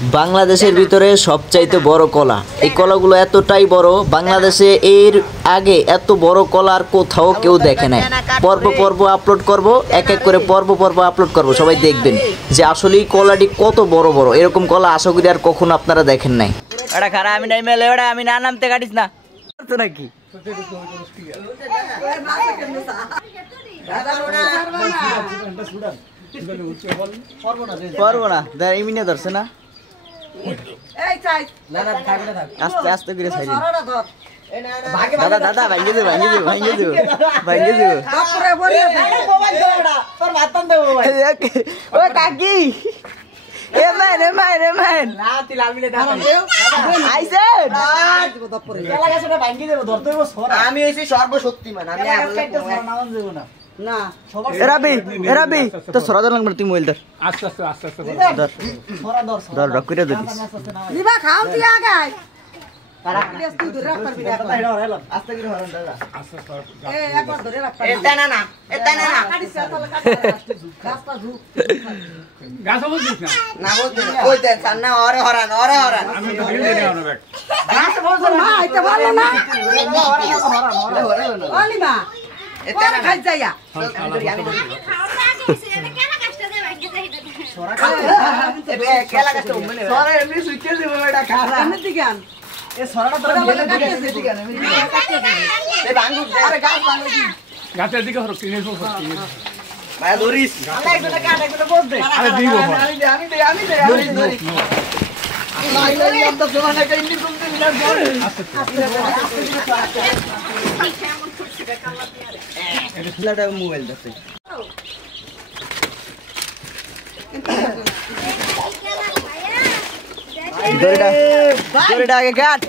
বাংলাদেশের ভিতরে সবচাইতে বড় কলা, এই কলাগুলো এতটাই বড়, বাংলাদেশে এর আগে এত বড় কলা আর কোথাও কেউ দেখে নাই। পর্ব পর্ব আপলোড করব, এক এক করে পর্ব পর্ব আপলোড করব, সবাই দেখবেন যে আসলে কলাটি কত বড় বড়। এরকম কলা আশা করি আর কখনো আপনারা দেখেন নাই। এটা খারাপ আমি নাই মেলে, ওটা আমি না নামতে কাটিস না তো নাকি পারবো না, এমনি ধরছে না, আস্তে আস্তে করে ছাড়ি। দাদা দাদা ভাঙ্গে দেবো ভাঙ্গে দেবো ভাঙ্গে দেবো ভাঙ্গে দেবো। ও কাকি আমি হয়েছি সর্বশক্তিমান। তো সরা লাগবে তুই মোবাইল ধর, আস্তে আস্তে আস্তে আস্তে ধর ধর করে দিস। গাছের দিকে মোবাইল দেখছে দড়িটা আগে কাট।